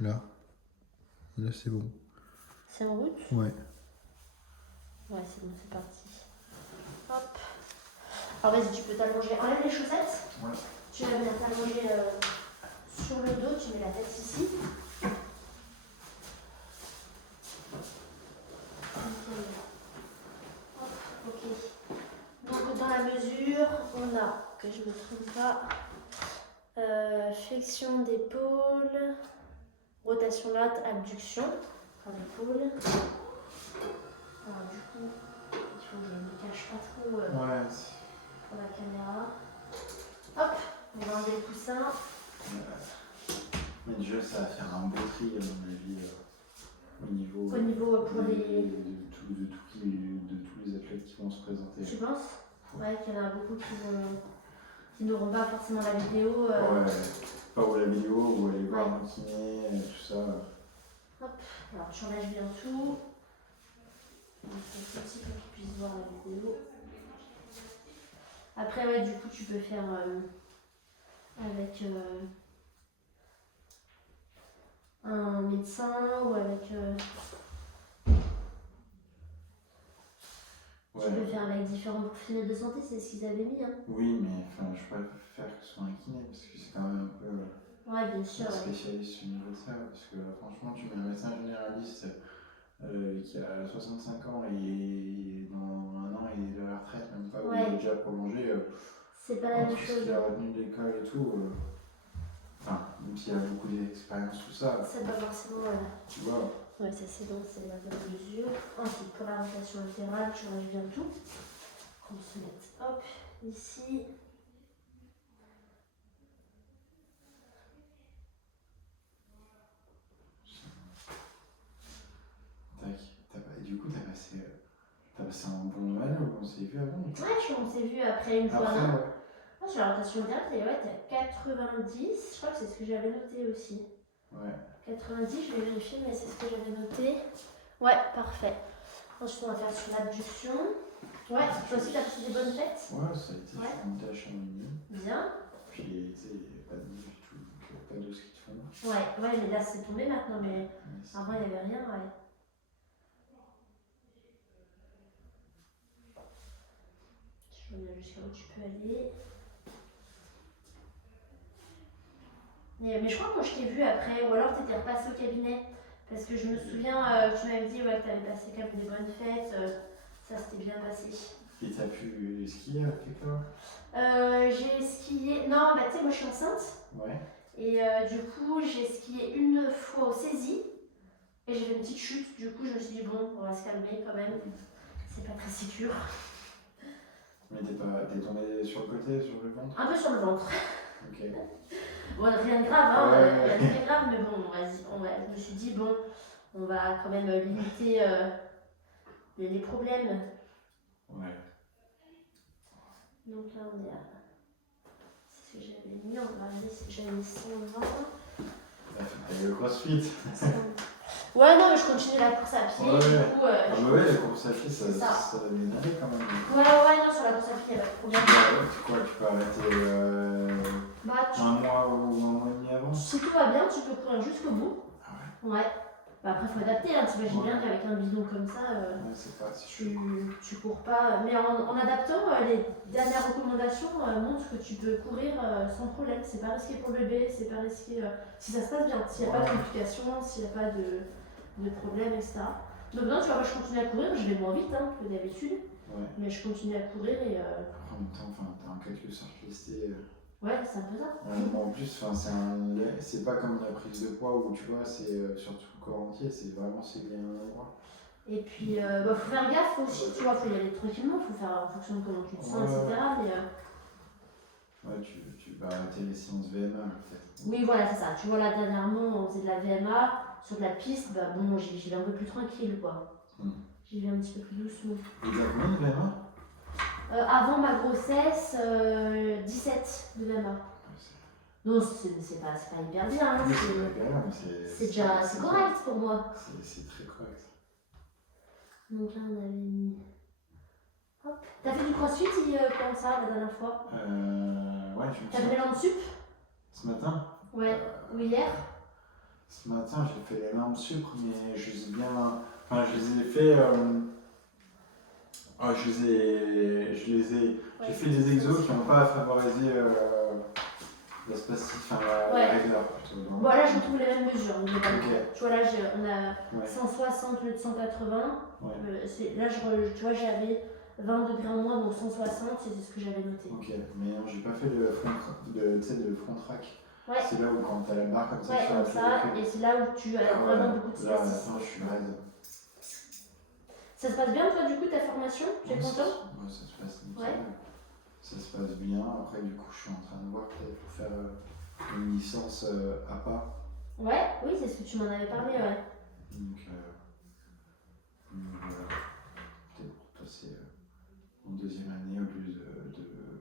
Là. Là, c'est bon. C'est en route? Ouais. Ouais, c'est bon, c'est parti. Hop. Alors vas-y, tu peux t'allonger. Enlève les chaussettes. Ouais. Tu vas venir t'allonger sur le dos, tu mets la tête ici. Hop, ok. Donc dans la mesure, on a, que je ne me trompe pas, flexion d'épaule, rotation lat, abduction par l'épaule. Alors du coup, il faut que je ne me cache pas trop Ouais. pour la caméra. Hop, on va enlever le coussin. Mais déjà, ça va faire un beau tri, à mon avis, Au niveau pour les... de tous les athlètes qui vont se présenter. Tu penses? Ouais, qu'il y en a beaucoup qui n'auront pas forcément la vidéo. Ouais, pas ou la vidéo, ou aller voir un kiné, tout ça. Hop, alors tu enlèves bien tout. C'est aussi pour qu'ils puissent voir la vidéo. Après, ouais, du coup, tu peux faire avec un médecin ou avec. Ouais. Tu peux faire avec différents professionnels de santé, c'est ce qu'ils avaient mis. Hein. Oui, mais enfin, je préfère que ce soit un kiné, parce que c'est quand même un peu Ouais, bien sûr. spécialiste au niveau de ça. Parce que franchement, tu mets un médecin généraliste qui a 65 ans et dans un an il est à la retraite, même pas, ou il est déjà prolongé. C'est pas la même chose. Il a retenu de l'école et tout. Enfin, même s'il a beaucoup d'expérience, tout ça. C'est pas forcément. Tu vois. Ouais, ça c'est bon, c'est la bonne mesure. Ensuite, pour la rotation latérale, tu ranges bien tout. On se met, hop, ici. Tac. Et du coup, t'as passé un bon Noël ou on s'est vu avant? Ouais, on s'est vu après une fois. Après, ouais. Ah, sur la rotation latérale, t'es à 90. Je crois que c'est ce que j'avais noté aussi. Ouais. 90, je vais vérifier, mais c'est ce que j'avais noté. Ouais, parfait. Ensuite, on va faire sur l'abduction. Ouais, toi aussi, t'as passé des bonnes fêtes? Ouais, ça a été une tâche à minuit. Bien. Puis, tu sais, il n'y a pas de neige du tout, donc pas de ski de fond. Ouais, mais là, c'est tombé maintenant, mais avant, il n'y avait rien, ouais. Je reviens jusqu'à où tu peux aller. Mais je crois que quand je t'ai vu après, ou alors tu étais repassé au cabinet, parce que je me souviens, tu m'avais dit que tu avais passé quand même des bonnes fêtes, ça s'était bien passé. Et t'as pu skier quelque part? J'ai skié, non, bah tu sais, moi je suis enceinte. Ouais. Et du coup, j'ai skié une fois au Saisy, et j'ai fait une petite chute, du coup je me suis dit bon, on va se calmer quand même, c'est pas très sécure. Mais t'es tombé sur le côté, sur le ventre? Un peu sur le ventre. Ok. Bon, rien de grave, hein, Ouais. rien de très grave, mais bon, je me suis dit, bon, on va quand même limiter les problèmes. Ouais. Donc là, on est à. C'est ce que j'avais mis, on va regarder si j'avais mis 120. T'as fait le crossfit. Ouais, non, mais je continue la course à pied. Ouais. Du coup, ouais, la course à pied, ça va bien aller quand même. Ouais, non, sur la course à pied, il n'y a pas de problème. Tu peux arrêter un mois ou un mois et demi avant? Si tout va bien, tu peux courir jusqu'au bout. Ah ouais? Ouais. Bah après, il faut adapter, hein. T'imagines bien qu'avec un bidon comme ça, c'est pas tu cours pas. Mais en adaptant, les dernières recommandations montrent que tu peux courir sans problème. C'est pas risqué pour le bébé, c'est pas risqué si ça se passe bien, s'il n'y a pas de complications, s'il n'y a pas de problème, etc. Donc non, tu vois, moi je continue à courir, je vais moins vite que d'habitude, mais je continue à courir et. Après, en même temps, t'as un quelque sorte listé. Ouais, c'est un peu ça. En plus, c'est pas comme la prise de poids où tu vois, c'est sur tout le corps entier, c'est bien un endroit. Et puis, faut faire gaffe aussi, tu vois, faut y aller tranquillement, faut faire en fonction de comment tu te sens, etc. Mais, tu vas arrêter les séances VMA peut-être. Oui, voilà, c'est ça. Tu vois, là, dernièrement, on faisait de la VMA, sur de la piste, bah bon, j'y vais un peu plus tranquille, quoi. J'y vais un petit peu plus doucement. Et t'as combien de VMA? Avant ma grossesse, 17 de VMA. Non, c'est pas hyper bien, hein. C'est correct pour moi. C'est très correct. Donc là, on avait mis. Hop. T'as fait du crossfit comme ça la dernière fois? Ouais, je me suis. T'as fait l'élan de sup? Ce matin? Ouais. Ou hier? Ce matin, j'ai fait les lampes sucre, mais je les ai bien. Enfin, je les ai fait. J'ai fait des exos qui n'ont pas favorisé la spasticité, enfin la rigueur plutôt. Donc, bon, là, je trouve les mêmes mesures. Ok. Tu vois, là, on a 160 au lieu de 180. Ouais. Là, tu vois, j'avais 20 degrés en moins, donc 160, c'est ce que j'avais noté. Ok, mais non, j'ai pas fait de front track. Ouais. C'est là où quand t'as la barre comme ça, ouais, comme ça, et c'est là où tu as vraiment beaucoup de là, à la spasticité. fin, je suis raide. Ça se passe bien, toi, du coup, ta formation? Tu es content? Ouais, ça se passe nickel. Ouais. Ça se passe bien. Après, du coup, je suis en train de voir peut-être pour faire une licence APA. Ouais, oui, c'est ce que tu m'en avais parlé, ouais. Donc voilà. Peut-être pour passer en deuxième année au lieu de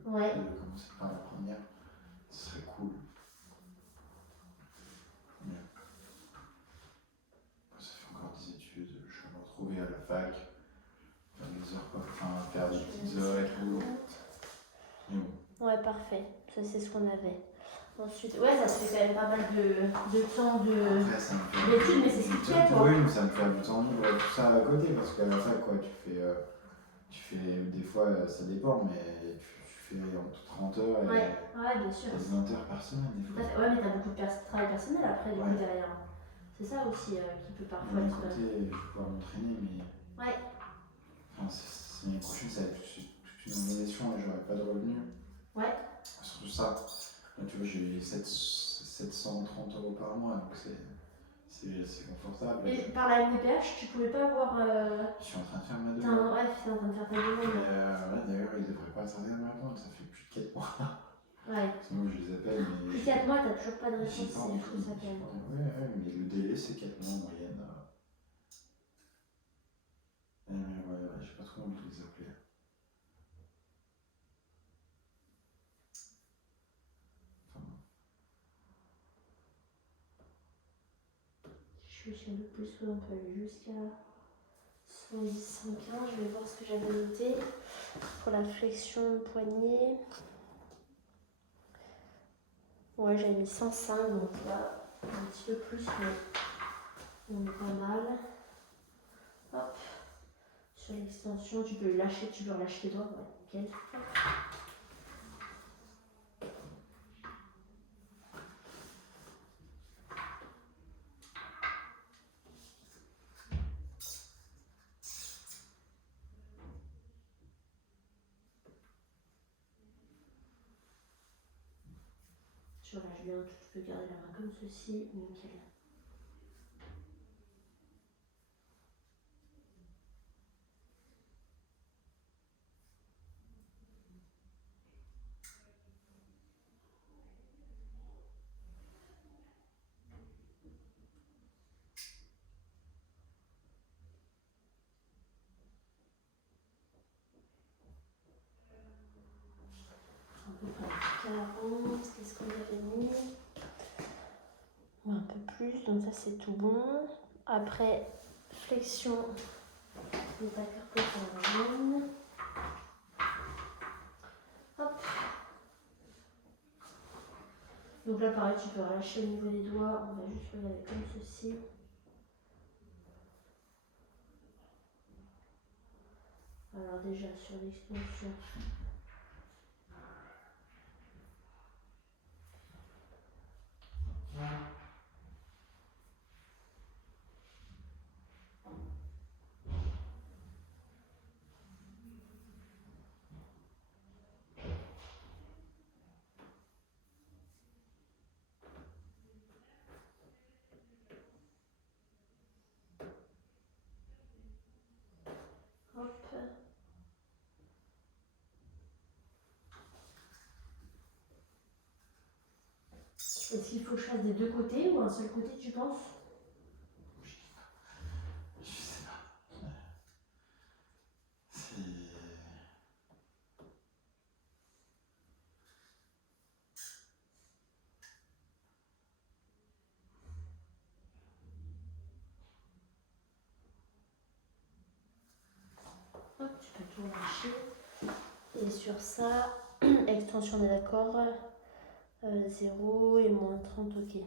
commencer par la première. Ce serait cool. Mais ça fait encore des études. Je vais me retrouver à la fac. Faire des heures, faire des petites heures et tout. Mais bon. Ouais, parfait. Ça, c'est ce qu'on avait. Ensuite, ouais, ça te fait quand même pas mal de temps d'études, mais c'est ce qui te plaît, toi. Oui, mais ça me fait du temps libre, tout ça à côté, parce qu'à la fac, quoi, tu fais des fois, ça dépend, mais tu fais entre 30 heures et ouais, bien sûr. 20 heures par semaine. Des fois. Ouais, mais t'as beaucoup de travail personnel après, du coup, derrière. C'est ça aussi qui peut parfois être. D'un côté, je vais pouvoir m'entraîner, mais. Ouais. Enfin, l'année prochaine, ça va être toute une organisation et j'aurai pas de revenus. Ouais. Surtout ça. Là, tu vois, j'ai 730 € par mois, donc c'est confortable. Et par la MDPH, tu pouvais pas avoir. Je suis en train de faire ma demande. Ouais, tu es en train de faire ta demande. D'ailleurs, ils devraient pas tarder à me répondre, ça fait plus de 4 mois. Ouais. Sinon, je les appelle. Mais plus 4 mois, t'as toujours pas de réponse, c'est fou ça quand même. Ouais, mais le délai, c'est 4 mois en moyenne. Ouais, j'ai pas trop envie de les appeler. Je suis le plus souvent, on peut aller jusqu'à 110, 115. Je vais voir ce que j'avais noté pour la flexion poignet. Ouais, j'avais mis 105, donc là, un petit peu plus, mais on est pas mal. Hop. Sur l'extension, tu peux relâcher les doigts. Ouais, nickel. Je relâche bien, tu peux garder la main comme ceci, nickel. À peu près 40, qu'est-ce qu'on avait mis? Un peu plus, donc ça c'est tout bon. Après, flexion de ta carpette en jaune. Hop. Donc là pareil, tu peux relâcher au niveau des doigts, on va juste regarder comme ceci. Alors déjà sur l'extension. Hop. Est-ce qu'il faut que je fasse des deux côtés ou un seul côté, tu penses? Je sais pas. Hop, tu peux tout lâcher. Et sur ça, extension, on est d'accord, 0 et moins 30, ok.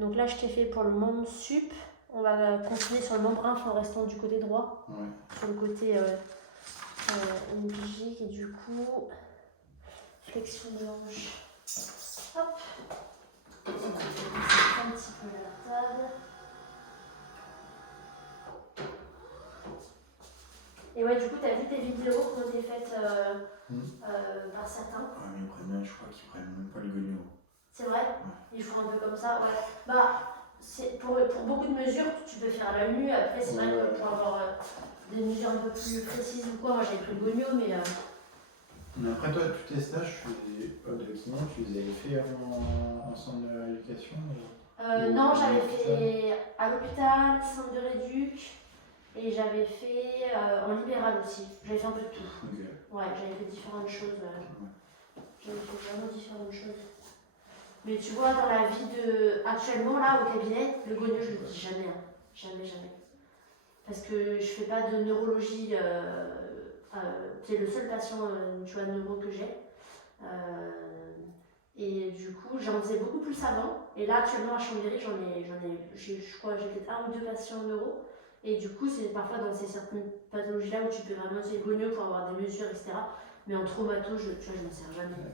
Donc là, je t'ai fait pour le membre sup. On va continuer sur le membre inf en restant du côté droit. Ouais. Sur le côté ombilique et du coup, flexion de hanche. Hop. On va un petit peu la table. Et ouais, du coup, t'as vu tes vidéos qui ont été faites par certains. Ouais, mais ils prennent même, je crois qu'ils prennent même pas le guignon. C'est vrai, ils font un peu comme ça, ouais. Bah, pour beaucoup de mesures, tu peux faire à l'œil nu. Après, c'est vrai que pour avoir des mesures un peu plus précises ou quoi, moi j'avais pris le gogno, mais. Mais après, toi, tous tes stages de kiné, tu les avais fait en centre de rééducation Non, j'avais fait à l'hôpital, centre de rééduc, et j'avais fait en libéral aussi. J'avais fait un peu de tout. Okay. Ouais, j'avais fait différentes choses. J'avais fait vraiment différentes choses. Mais tu vois, dans la vie de. Actuellement, là, au cabinet, le gogno, je le dis jamais. Hein. Jamais, jamais. Parce que je fais pas de neurologie. C'est le seul patient, tu vois, neuro que j'ai. Et du coup, j'en faisais beaucoup plus avant. Et là, actuellement, à Chambéry, je crois, j'ai peut-être 1 ou 2 patients neuro. Et du coup, c'est parfois dans ces certaines pathologies-là où tu peux vraiment utiliser le gogno pour avoir des mesures, etc. Mais en traumato, tu vois, je m'en sers jamais. Ouais,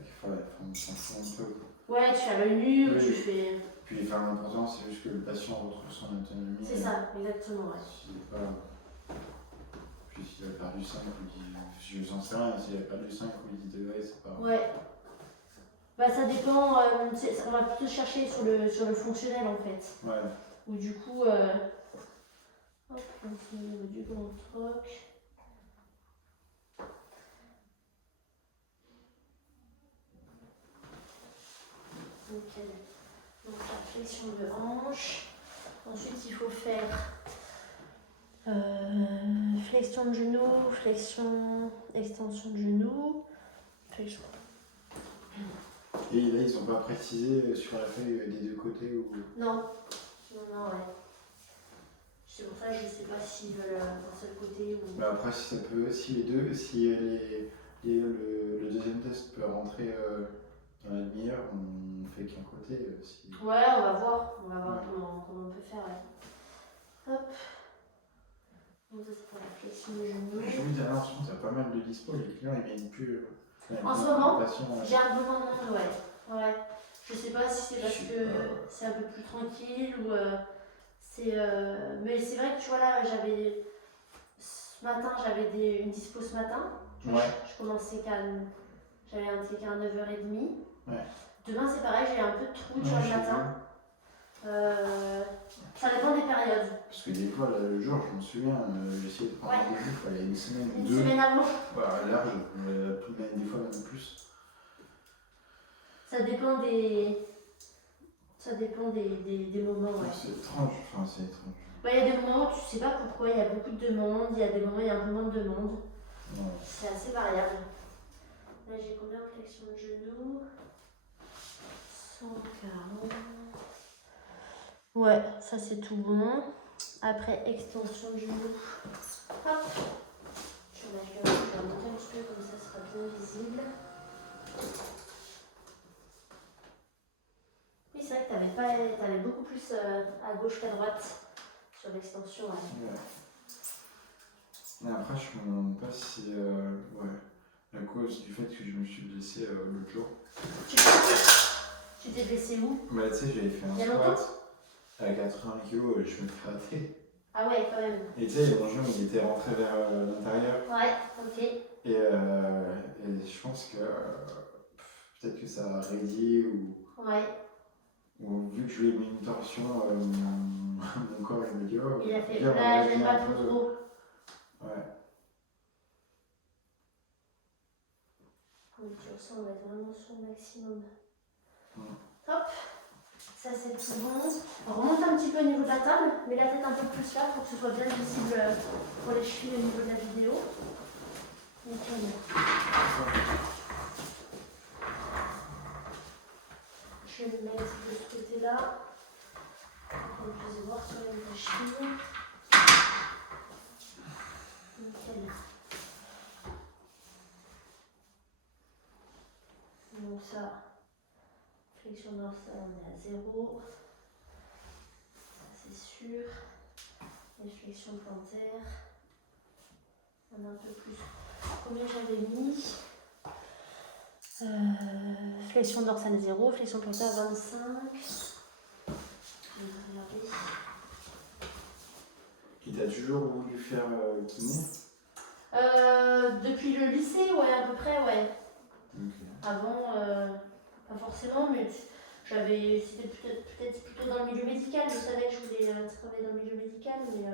il faut un peu. Ouais, tu fais à l'œil nu, oui, tu fais. Puis l'important, c'est juste que le patient retrouve son autonomie. C'est ça, exactement. Ouais. S'il est pas. Puis s'il a perdu 5 ou 10. Je n'en sais rien, s'il a perdu 5 ou 10 degrés, c'est pas. Ouais. Bah, ça dépend, on va plutôt chercher sur le fonctionnel en fait. Ouais. Ou du coup. Hop, on fait au niveau du grand troc. Nickel. Donc la flexion de hanche. Ensuite, il faut faire flexion de genou, flexion, extension de genou, flexion. Et là, ils n'ont pas précisé sur la feuille des deux côtés ou. Non, ouais. C'est pour ça que je ne sais pas s'ils veulent un seul côté ou. Mais après, si ça peut, si les deux, si le deuxième test peut rentrer dans la demi-heure, on fait qu'un côté. Si... Ouais, on va voir comment on peut faire. Ouais. Hop. Donc ça c'est pour la flexion du genou. Je vous dis, alors, en ce moment, tu as pas mal de dispo, les clients ils viennent plus. En ce moment, j'ai un peu moins de monde, ouais. Je sais pas si c'est parce que c'est un peu plus tranquille ou c'est. Mais c'est vrai que tu vois là, ce matin, j'avais une dispo ce matin. Tu vois, je commençais j'avais un ticket à 9h30. Ouais. Demain c'est pareil, j'ai un peu de trou tu vois, le matin. Ça dépend des périodes. Parce que des fois, le jour, je me souviens, j'ai essayé de prendre un rendez-vous, il fallait une semaine ou deux. Une semaine avant. Ouais, large, des fois même plus. Ça dépend des moments, ouais. C'est étrange, c'est étrange. Il y a des moments où tu sais pas pourquoi, il y a beaucoup de demandes, il y a des moments où il y a un peu moins de demandes. Ouais. C'est assez variable. Là, j'ai combien de flexion de genoux 140. Ouais, ça c'est tout bon. Après, extension de genoux. Hop. Je vais monter un petit peu comme ça sera bien visible. Oui, c'est vrai que t'avais beaucoup plus à gauche qu'à droite sur l'extension. Ouais. Mais après, je me demande pas si la cause du fait que je me suis blessé l'autre jour. Tu t'es blessé où? Bah, tu sais, j'avais fait un squat à 80 kg et je me suis raté. Ah ouais, quand même. Et tu sais, mon genou il était rentré vers l'intérieur. Ouais, ok. Et je pense que peut-être que ça a rayé ou. Ouais. Ou vu que je lui ai mis une torsion, mon corps il me dit oh, il a fait là, j'aime pas trop. Ouais. Donc tu ressens, on va être vraiment sur le maximum. Hop. Ça c'est tout bon. On remonte un petit peu au niveau de la table, mais la tête un peu plus là pour que ce soit bien visible pour les chevilles au niveau de la vidéo. Nickel. Je vais me mettre de ce côté-là pour qu'on puisse voir sur les chevilles. Nickel. Donc ça, flexion dorsale, on est à 0. posture, les flexions plantaires. On a un peu plus. Combien j'avais mis flexion dorsale 0, flexion plantaire 25. Je vais regarder. Et t'as toujours voulu faire kiné? Depuis le lycée, ouais, à peu près, ouais. Okay. Avant, pas forcément, mais c'était peut-être plutôt dans le milieu médical. Je savais que je voulais travailler dans le milieu médical, mais.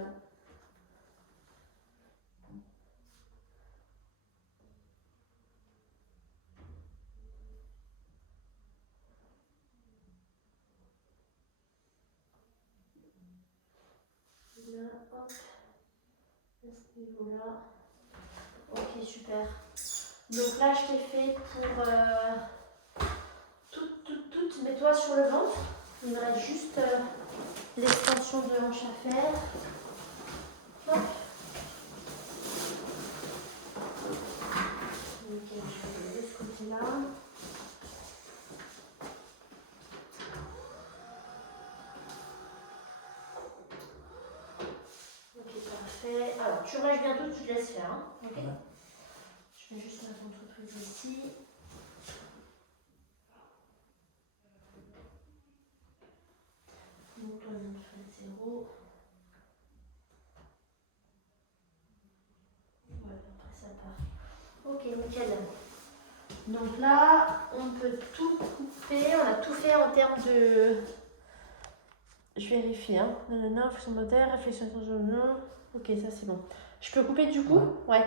Là, hop, à ce niveau-là. Ok, super. Donc là, je t'ai fait pour toutes, mets-toi sur le ventre. Il me reste juste l'extension de hanche à faire. Hop. Ok, je vais de ce côté-là. Ok, parfait. Alors, tu relâches bientôt, tu te laisses faire. Hein. Ok. Ouais. Je vais juste mettre l'entreprise ici. Donc, toi, on fait 0. Voilà, après ça part. Ok, nickel. Donc là, on peut tout couper. On a tout fait en termes de. Je vérifie, hein. Nanana, réflexion moteur, réflexion. Ok, ça c'est bon. Je peux couper du coup? Ouais.